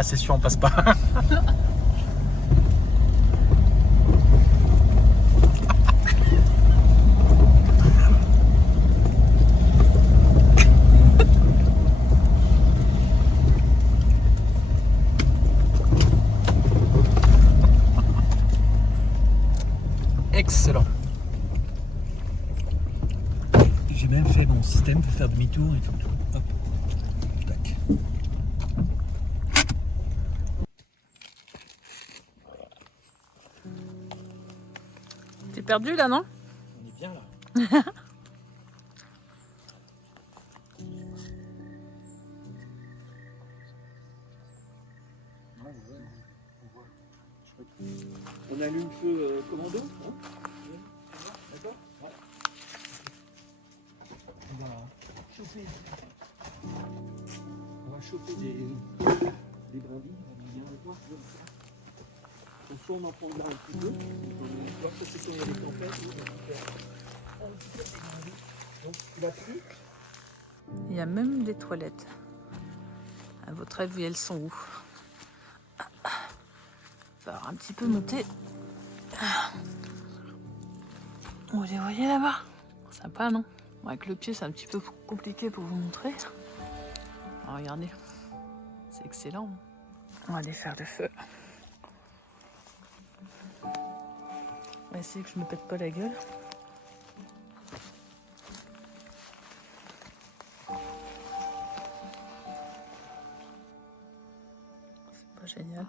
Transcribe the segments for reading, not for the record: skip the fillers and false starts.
là c'est sûr on passe pas. Excellent. J'ai même fait mon système pour faire demi-tour et tout. Hop. Tac. T'es perdu là, non? On est bien là. On allume le feu commando, hein? D'accord? Ouais. On va chauffer. On va chauffer des brindilles. On va bien le voir comme ça. Soit on en prendra un petit peu. On va passer quand il y a des tempêtes. Donc il a plu. Il y a même des toilettes. À votre avis, elles sont où? On va un petit peu monter. Vous les voyez là-bas? Sympa, non? Bon, avec le pied, c'est un petit peu compliqué pour vous montrer. Alors, regardez, c'est excellent. On va aller faire le feu. On va essayer que je me pète pas la gueule. C'est pas génial.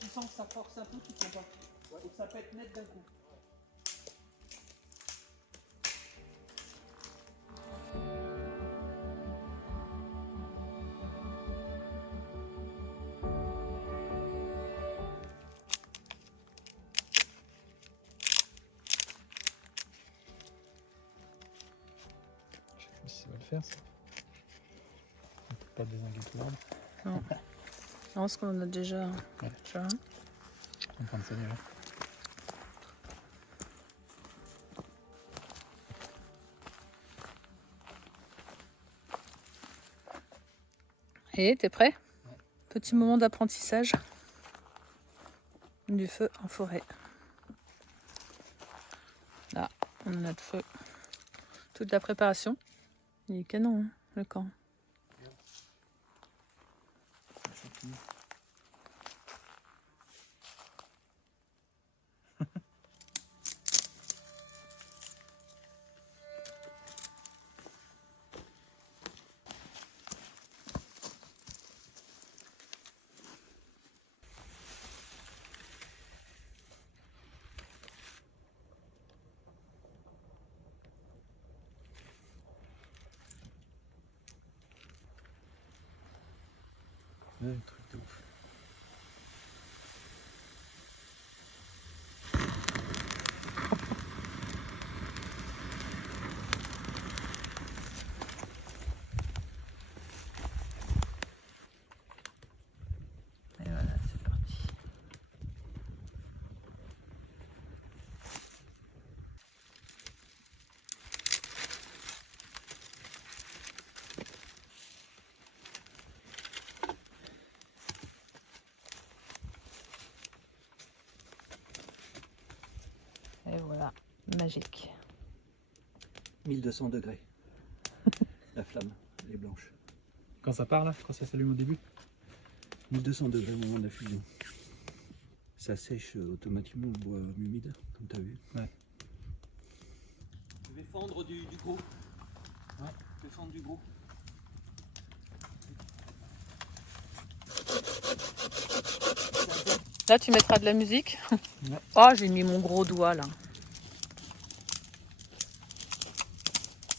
Tu sens que ça force un peu, tu sens pas. Ouais, donc ça peut être net d'un coup. Je sais pas si ça va le faire ça. On peut pas désinguer tout l'arbre. Non. Non, parce qu'on en a déjà, Ouais. déjà un. On prend ça déjà. Et t'es prêt? Ouais. Petit moment d'apprentissage du feu en forêt. Là, on a notre feu. Toute la préparation. Il est canon, hein, le camp. Ouais, un truc de ouf. Et voilà, c'est parti. Et voilà, magique. 1200 degrés. La flamme, elle est blanche. Quand ça part là, quand ça s'allume au début. 1200 degrés au moment de la fusion. Ça sèche automatiquement le bois humide, comme tu as vu. Ouais. Je vais fendre du gros. Ouais. Je vais fendre du gros. Là, tu mettras de la musique. Ouais. Oh, j'ai mis mon gros doigt là.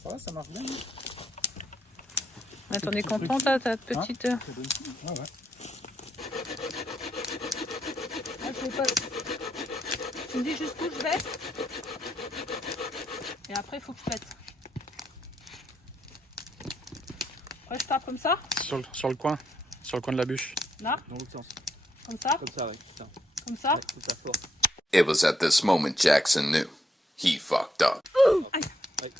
Ça va, ça marche bien. Ah, t'en es Petit content, truc. ta petite... Ouais, ouais. Ah, je sais pas. Tu me dis jusqu'où je vais? Et après, il faut que je pète. Après, je tape comme ça. Sur le coin de la bûche. Là, Dans l'autre sens. comme ça, Comme ça, ouais, c'est ça. comme ça. Ouais, c'est ça, fort. It was at this moment Jackson knew he fucked up. Aïe. Ouais.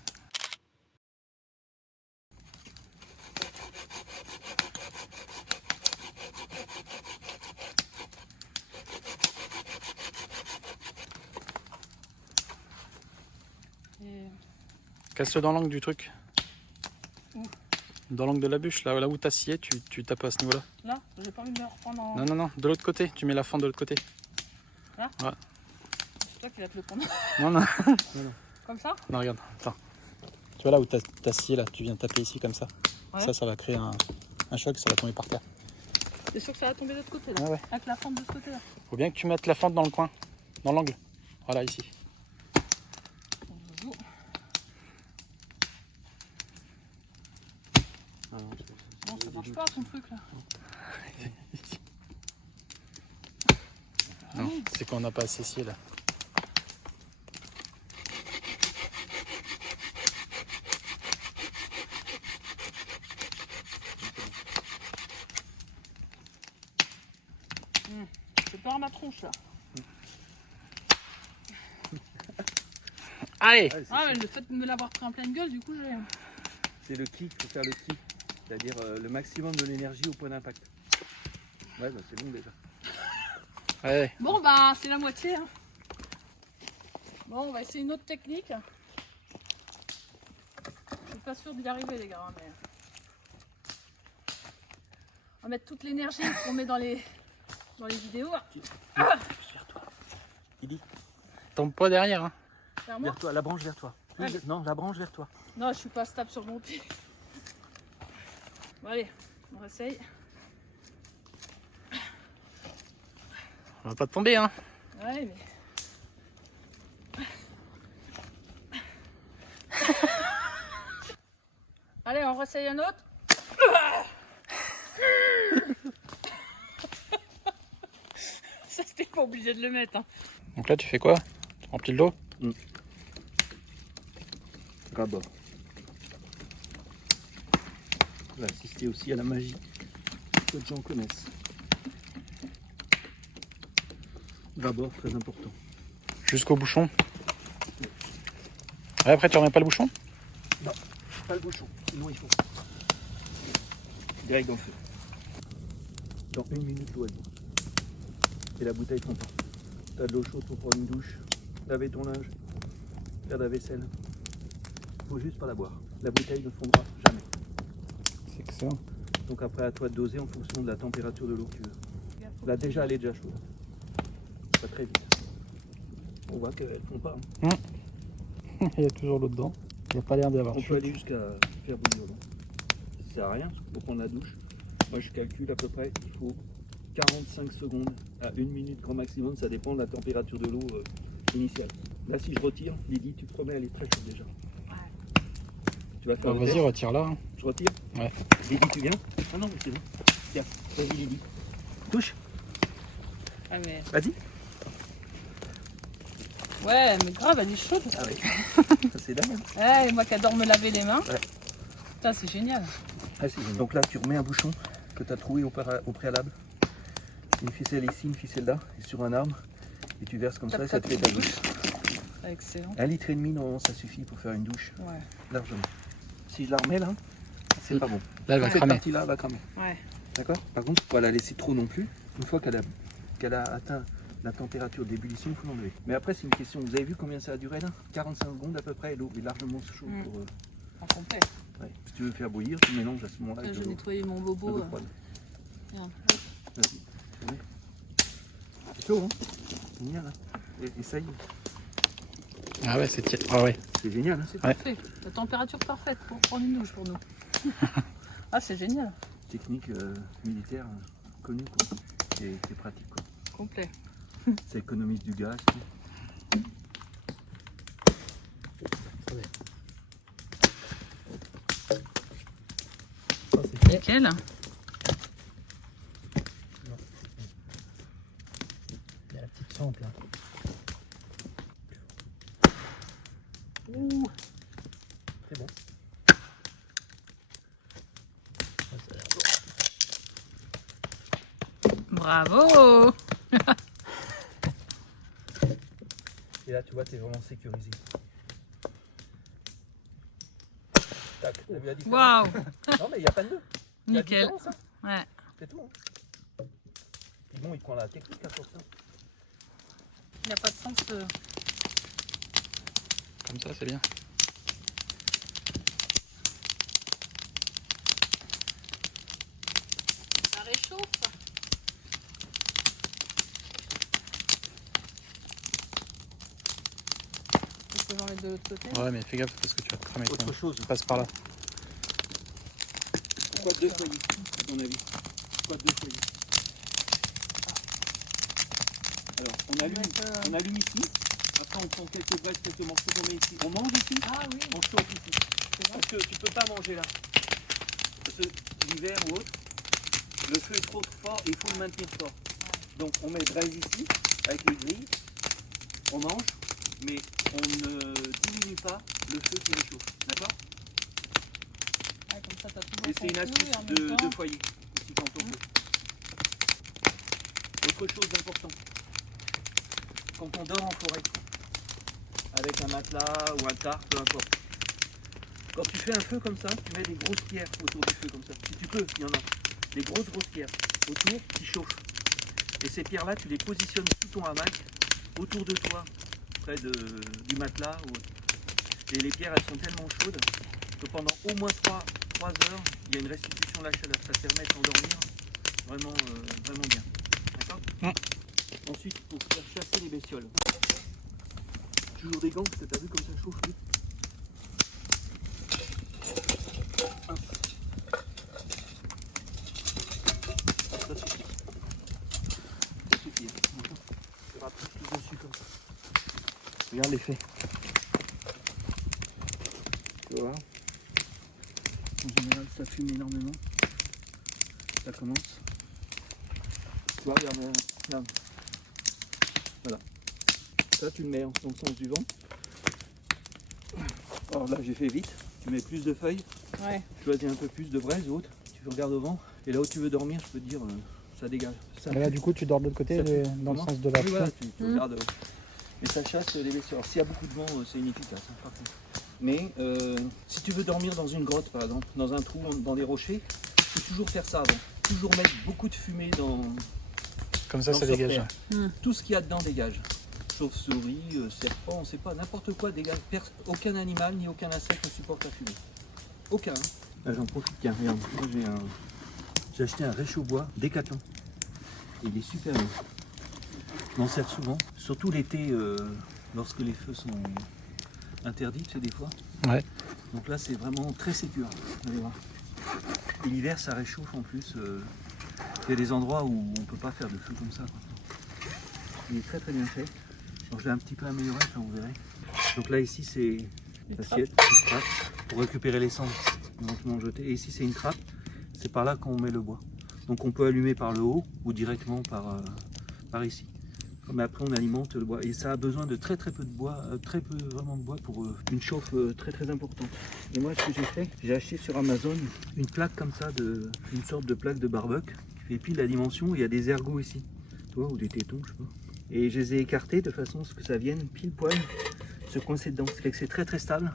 Et... Casse-le dans l'angle du truc. Où? Dans l'angle de la bûche, là où t'as scié, tu tapes à ce niveau-là. Là, j'ai pas envie de me reprendre en... Non, non, non, de l'autre côté. Tu mets la fente de l'autre côté. C'est toi qui vas te le prendre. Non, non. Comme ça. Non, regarde, attends. Tu vois là où t'as scié, là, tu viens taper ici comme ça. Ouais. Ça va créer un choc, ça va tomber par terre. T'es sûr que ça va tomber de l'autre côté là? Ouais, ouais. Avec la fente de ce côté là. Faut bien que tu mettes la fente dans le coin, dans l'angle. Voilà, ici. Ah non, Non, ça marche pas ton truc là. Non, c'est qu'on n'a pas assez scié là. C'est pas à ma tronche là. Allez! Ah mais le fait de me l'avoir pris en pleine gueule, du coup j'ai... c'est le ki, il faut faire le ki. C'est-à-dire le maximum de l'énergie au point d'impact. Ouais, bah c'est bon déjà. Ouais. Bon bah c'est la moitié. Hein. Bon on va essayer une autre technique. Je suis pas sûre d'y arriver les gars, hein, mais... On va mettre toute l'énergie qu'on met dans les vidéos. Tombe pas derrière, hein. Vers moi. Vers toi, la branche vers toi. Allez. Non, la branche vers toi. Non, je suis pas stable sur mon pied. Bon allez, on essaye. On va pas tomber, hein. Ouais mais... Allez, on réessaye un autre. Ça, c'était pas obligé de le mettre. Hein. Donc là, tu fais quoi? Tu remplis de l'eau? Rabord. On va assister aussi à la magie que les gens connaissent. Rabord, très important. Jusqu'au bouchon. Ouais, après, tu remets pas le bouchon? Non, pas le bouchon, sinon il faut. Direct dans le feu. Dans 1 minute, l'eau est bon. Et la bouteille prend pas. T'as de l'eau chaude pour prendre une douche, laver ton linge, faire de la vaisselle. Faut juste pas la boire. La bouteille ne fondra jamais. C'est excellent. Donc après, à toi de doser en fonction de la température de l'eau que tu veux. Là déjà, elle est déjà chaude. Pas très vite. On voit qu'elles ne font pas. Hein. Il y a toujours l'eau dedans. Il n'y a pas l'air d'avoir On chaud. peut aller jusqu'à faire bouillir l'eau. Ça sert à rien pour prendre la douche. Moi je calcule à peu près, il faut 45 secondes à 1 minute grand maximum, ça dépend de la température de l'eau initiale. Là si je retire, Lydie, tu te remets, elle est très chaude déjà. Tu vas faire le Vas-y, test. retire-la. Hein. Je retire. Ouais. Lydie, tu viens? Ah non, mais c'est bon. Tiens, vas-y Lydie. Touche. Ah, mais... Vas-y. Ouais, mais grave, elle est chaude. Ah oui. Ça c'est dingue. Hein. Ouais, moi qui adore me laver les mains. Ouais. Putain, c'est génial. Ah, c'est génial. Donc là tu remets un bouchon que tu as trouvé au préalable. Une ficelle ici, une ficelle là, et sur un arbre. Et tu verses comme ça et ça te fait ta douche. Excellent. 1,5 litre normalement ça suffit pour faire une douche. Ouais. Largement. Si je la remets là, c'est pas bon. Là, elle va Cette cramer. partie-là, elle va cramer. Ouais. D'accord? Par contre, il ne faut pas la laisser trop non plus. Une fois qu'elle a atteint la température d'ébullition, il faut l'enlever. Mais après, c'est une question. Vous avez vu combien ça a duré là? 45 secondes à peu près, et l'eau est largement chaude pour. En complet. Ouais. Si tu veux faire bouillir, tu mélanges à ce moment-là Là, avec je de vais l'eau. nettoyer mon bobo. De l'eau froide. Regarde. Vas-y. Oui. C'est chaud, hein? C'est génial, hein? Essaye. Ah ouais, c'est tiède. Ah ouais. C'est génial, hein? C'est parfait. La température parfaite pour prendre une douche pour nous. Ah, c'est génial. Technique militaire connue, quoi. C'est pratique, quoi. Complet. Ça économise du gaz. Tout. Nickel. Il y a la petite sample là. Ouh. Bravo. Et là, tu vois, tu es vraiment sécurisé. Tac, t'as vu la différence? Waouh. Non, mais il n'y a pas de nœud. Il y a Nickel. différence, hein. Ouais. C'est tout. Hein. Puis bon, il prend la technique hein, pour ça. Il n'y a pas de sens. Comme ça, c'est bien. Ça réchauffe. Tu peux en mettre de l'autre côté. Ouais, mais fais gaffe parce que tu vas te cramer. Autre Toi. chose. Passe par là. Pourquoi deux foyers, à ton avis? Pourquoi deux foyers? Alors, on allume ici. Après, on prend quelques braises, quelques morceaux qu'on met ici. On mange ici. Ah oui. On chauffe ici. Parce que tu peux pas manger là. Parce que l'hiver ou autre, le feu est trop fort et il faut le maintenir fort. Donc on met braise ici, avec le grill, on mange, mais on ne diminue pas le feu qui réchauffe. D'accord? Ouais, comme ça, t'as toujours Et c'est une ton feu astuce et en même temps- de foyer, ici quand on veut. Autre chose d'important, quand on dort en forêt, avec un matelas ou un tarp, peu importe. Quand tu fais un feu comme ça, tu mets des grosses pierres autour du feu comme ça. Si tu peux, il y en a. Des grosses pierres autour qui chauffent. Et ces pierres-là, tu les positionnes sous ton hamac, autour de toi, près du matelas. Et les pierres, elles sont tellement chaudes que pendant au moins 3 heures, il y a une restitution de la chaleur. Ça te permet de t'endormir vraiment, vraiment bien. D'accord? Ensuite, pour faire chasser les bestioles. Toujours des gants, parce que tu as vu comme ça chauffe vite. Ça suffit. Ça suffit. Tu rappuies tout dessus comme ça. Regarde l'effet. Tu vois? En général, ça fume énormément. Ça commence. Tu vois, regarde. Voilà. Ça, tu le mets dans le sens du vent. Alors là, j'ai fait vite. Tu mets plus de feuilles. Ouais. Tu choisis un peu plus de braise ou autre. Tu regardes au vent. Et là où tu veux dormir, je peux te dire, ça dégage. Ça Mais là, du coup, tu dors de l'autre côté, Ça fait- dans le Comment? sens de la Oui, voilà, feu. tu regardes. Mais ça chasse les bestioles. Alors, s'il y a beaucoup de vent, c'est inefficace, hein, par contre. Mais si tu veux dormir dans une grotte, par exemple, dans un trou, dans des rochers, il faut toujours faire ça avant. Toujours mettre beaucoup de fumée dans Comme ça, dans ça le dégage. sorteur. Tout ce qu'il y a dedans dégage. Chauve-souris, serpent, on ne sait pas, n'importe quoi dégage. Aucun animal ni aucun insecte ne supporte la fumée. Aucun. Hein. Là, j'en profite, tiens, regarde. Moi, j'ai acheté un réchaud-bois Décathlon. Il est super bien. Je m'en sers souvent, surtout l'été, lorsque les feux sont interdits, tu sais, des fois. Ouais. Donc là, c'est vraiment très sécure. Allez voir. Et l'hiver, ça réchauffe en plus. Il y a des endroits où on ne peut pas faire de feu comme ça. Il est très très bien fait. Alors, je l'ai un petit peu amélioré, enfin, vous verrez. Donc là, ici, c'est l'assiette, une trappe, pour récupérer les cendres éventuellement jetées. Et ici, c'est une trappe. C'est par là qu'on met le bois. Donc on peut allumer par le haut ou directement par ici. Mais après, on alimente le bois. Et ça a besoin de très peu de bois, très peu vraiment de bois pour une chauffe très très importante. Et moi, ce que j'ai fait, j'ai acheté sur Amazon une plaque comme ça, une sorte de plaque de barbecue qui fait pile la dimension. Il y a des ergots ici, tu vois, ou des tétons, je sais pas. Et je les ai écartés de façon à ce que ça vienne pile poil se coincer dedans. Ce qui fait que c'est très très stable.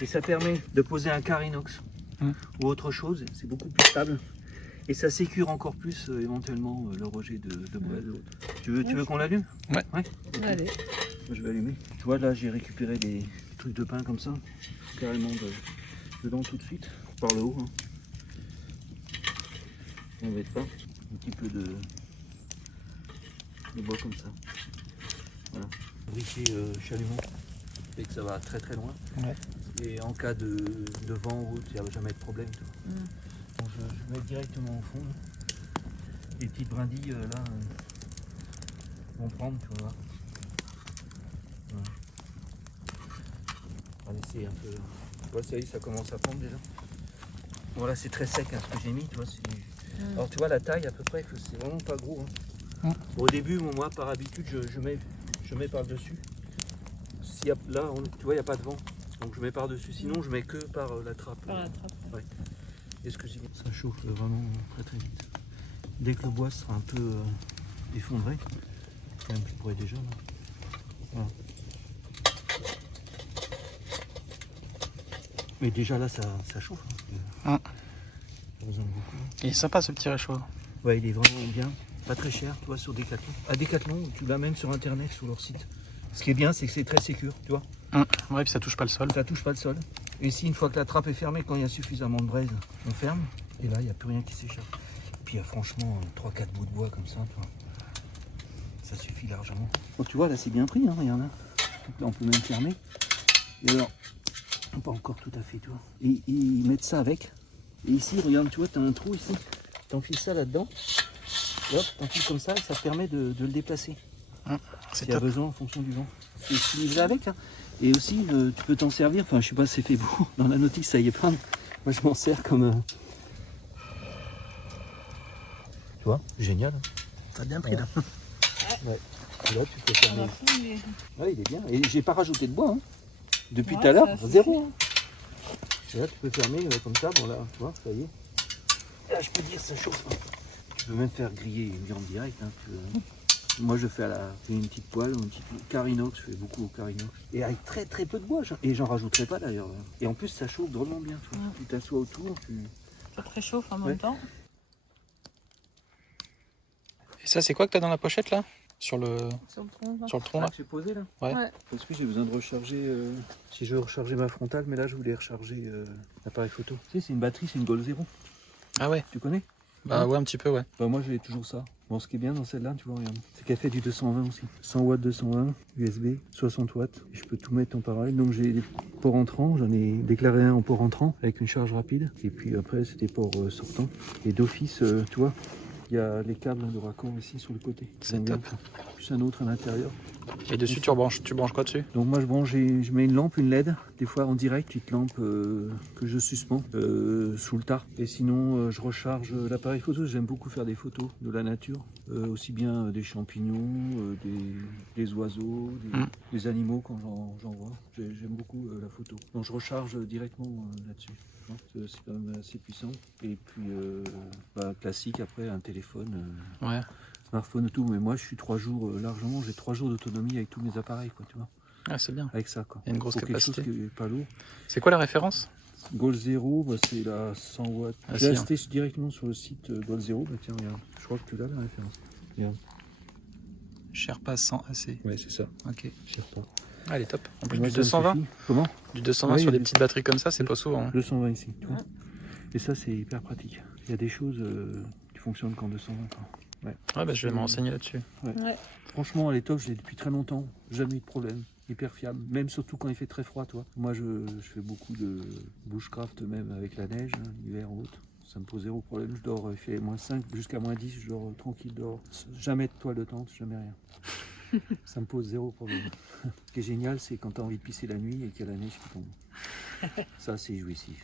Et ça permet de poser un quart inox ou autre chose. C'est beaucoup plus stable. Et ça sécure encore plus éventuellement le rejet de braise. Tu veux qu'on l'allume? Ouais. Okay. Allez. Moi, je vais allumer. Tu vois, là, j'ai récupéré des trucs de pain comme ça, carrément dedans tout de suite, par le haut. Hein. On n'embête pas. Un petit peu de bois comme ça. Voilà. Briquet chalumeau, fait que ça va très très loin. Ouais. Et en cas de vent ou autre, il n'y a jamais de problème. Tu vois. Donc je mets directement au fond. Là. Les petites brindilles là vont prendre, tu vas voir. Voilà. On va laisser un peu. Tu vois, ça y est, ça commence à prendre déjà. Voilà, c'est très sec hein, ce que j'ai mis. Tu vois, alors tu vois la taille à peu près, que c'est vraiment pas gros. Hein. Au début, moi par habitude, je mets par-dessus. Là, tu vois, il n'y a pas de vent. Donc je mets par-dessus. Sinon, je mets que par la trappe. Par la trappe. Ouais. Excusez-moi. Ça chauffe vraiment très très vite. Dès que le bois sera un peu effondré, même je pourrais déjà là. Voilà. Mais déjà là ça chauffe. Hein. Pas besoin de beaucoup. Il est sympa ce petit réchaud. Ouais, il est vraiment bien. Pas très cher, tu vois, sur Decathlon. À Decathlon, tu l'amènes sur internet, sur leur site. Ce qui est bien, c'est que c'est très sécure, tu vois. Ouais, puis ça touche pas le sol. Ça touche pas le sol. Et ici, une fois que la trappe est fermée, quand il y a suffisamment de braise, on ferme. Et là, il n'y a plus rien qui s'échappe. Et puis, il y a franchement 3-4 bouts de bois comme ça, tu vois. Ça suffit largement. Oh, tu vois, là, c'est bien pris, hein, il y en a. Là, on peut même fermer. Et alors, pas encore tout à fait, tu vois. Et ils mettent ça avec. Et ici, regarde, tu vois, tu as un trou ici. T'enfiles ça là-dedans. Et hop, t'enfiles comme ça et ça te permet de le déplacer. C'est S'il y a top. besoin en fonction du vent. C'est utilisé avec. Hein. Et aussi, tu peux t'en servir. Enfin, je sais pas si c'est fait vous. Dans la notice, ça y est plein. Moi, je m'en sers comme. Tu vois, génial. Hein. T'as bien pris là. Ouais. Et là, tu peux fermer. Ouais, il est bien. Et j'ai pas rajouté de bois. Hein. Depuis tout à l'heure, zéro. Hein. Et là, tu peux fermer comme ça. Bon, là, tu vois, ça y est. Et là, je peux dire, ça chauffe. Hein. Tu peux même faire griller une viande directe. Hein, moi, je fais une petite poêle, une petite carinox. Je fais beaucoup au carinox. Et avec très très peu de bois. Et j'en rajouterai pas d'ailleurs. Et en plus, ça chauffe drôlement bien. Tu vois. Tu t'assois autour. Ça te réchauffe en même temps. Et ça, c'est quoi que t'as dans la pochette là? Sur le tronc là? J'ai posé là. Ouais. Parce que j'ai besoin de recharger. Si je veux recharger ma frontale, mais là, je voulais recharger l'appareil photo. Tu sais, c'est une batterie, c'est une Goal Zero. Ah ouais? Tu connais? Bah ouais, un petit peu, ouais. Bah moi j'ai toujours ça. Bon, ce qui est bien dans celle-là, tu vois, regarde, c'est qu'elle fait du 220 aussi. 100 watts 220, USB, 60 watts. Et je peux tout mettre en parallèle. Donc j'ai des ports entrants, j'en ai déclaré un en port entrant avec une charge rapide. Et puis après c'est des ports sortants. Et d'office, tu vois, il y a les câbles de raccord ici sur le côté. C'est Donc, top. Plus un autre à l'intérieur. Et dessus, tu branches quoi dessus? Donc moi je mets une lampe, une LED, des fois en direct, petite lampe que je suspends sous le tarp. Et sinon je recharge l'appareil photo, j'aime beaucoup faire des photos de la nature, aussi bien des champignons, des oiseaux, des animaux quand j'en vois. J'aime beaucoup la photo. Donc je recharge directement là-dessus. C'est quand même assez puissant. Et puis classique après un téléphone. Ouais. Smartphone et tout, mais moi je suis 3 jours largement, j'ai 3 jours d'autonomie avec tous mes appareils, quoi, tu vois. Ah, c'est bien. Avec ça, quoi. Il y a une grosse Pour quelque capacité. chose qui est pas lourd. C'est quoi la référence? Goal Zero, bah, c'est la 100 watts. Ah, J'ai si, acheté directement sur le site Goal Zero, bah tiens, regarde, je crois que tu l'as la référence. Regarde. Sherpa 100 AC. Ouais, c'est ça. Ok. Je sais pas. Ah, elle est top. En plus Moi, du ça me 220. suffit. Comment? Du 220 Ouais, sur il y a des du- petites batteries comme ça, c'est pas souvent. Hein. 220 ici, tu vois. Et ça, c'est hyper pratique. Il y a des choses qui fonctionnent qu'en 220, quoi. Ouais. Ouais, bah je vais me renseigner là-dessus. Franchement, elle est top, je l'ai depuis très longtemps, jamais eu de problème, hyper fiable, même surtout quand il fait très froid, toi. Moi, je fais beaucoup de bushcraft, même avec la neige, hein, l'hiver ou autre. Ça me pose zéro problème, je dors, il fait -5 jusqu'à -10, je dors tranquille dehors. Jamais de toile de tente, jamais rien. Ça me pose zéro problème. Ce qui est génial, c'est quand tu as envie de pisser la nuit et qu'il y a la neige qui tombe. Ça, c'est jouissif.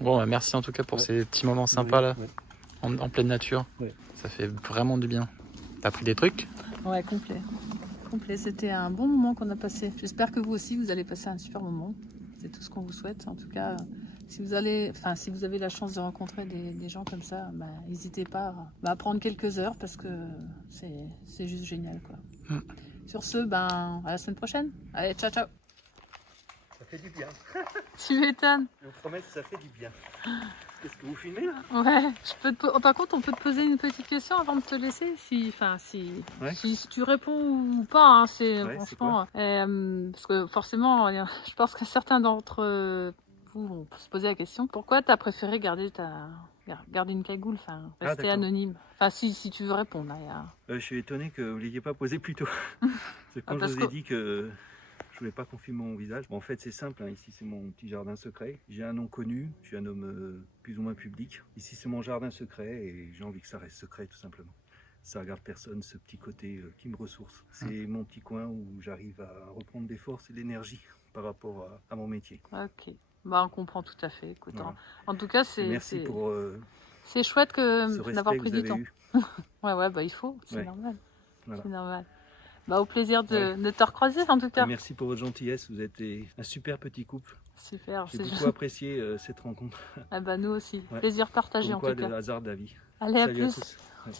Bon, bah, merci en tout cas pour ces petits moments sympas là, Ouais. en pleine nature. Ouais. Ça fait vraiment du bien. T'as pris des trucs? Ouais, complet. Complet, c'était un bon moment qu'on a passé. J'espère que vous aussi, vous allez passer un super moment. C'est tout ce qu'on vous souhaite. En tout cas, si vous avez la chance de rencontrer des gens comme ça, bah, n'hésitez pas à prendre quelques heures parce que c'est juste génial, quoi. Sur ce, à la semaine prochaine. Allez, ciao, ciao. Ça fait du bien. Tu m'étonnes. Je vous promets que ça fait du bien. Qu'est-ce que vous filmez là? Ouais, par contre, on peut te poser une petite question avant de te laisser, si tu réponds ou pas, hein, franchement, parce que forcément, je pense que certains d'entre vous vont se poser la question, pourquoi tu as préféré garder une cagoule, rester anonyme, si tu veux répondre. Je suis étonné que vous ne l'ayez pas posé plus tôt. C'est quand je vous ai dit que je voulais pas qu'on filme mon visage. Bon, en fait, c'est simple, hein. Ici, c'est mon petit jardin secret. J'ai un nom connu, je suis un homme plus ou moins public. Ici, c'est mon jardin secret et j'ai envie que ça reste secret, tout simplement. Ça regarde personne, ce petit côté qui me ressource. C'est mon petit coin où j'arrive à reprendre des forces et de l'énergie par rapport à mon métier. Ok, on comprend tout à fait. Écoute, voilà. En tout cas, merci pour c'est chouette d'avoir pris du temps. Ouais, il faut, c'est normal. Voilà. C'est normal. Au plaisir de te recroiser en tout cas. Merci pour votre gentillesse, vous êtes un super petit couple. Super. J'ai C'est beaucoup juste... apprécié cette rencontre. Ah bah nous aussi. Ouais. Plaisir partagé Comme en quoi, tout cas. le hasard de la vie. Allez, à Salut à plus. tous. Ouais.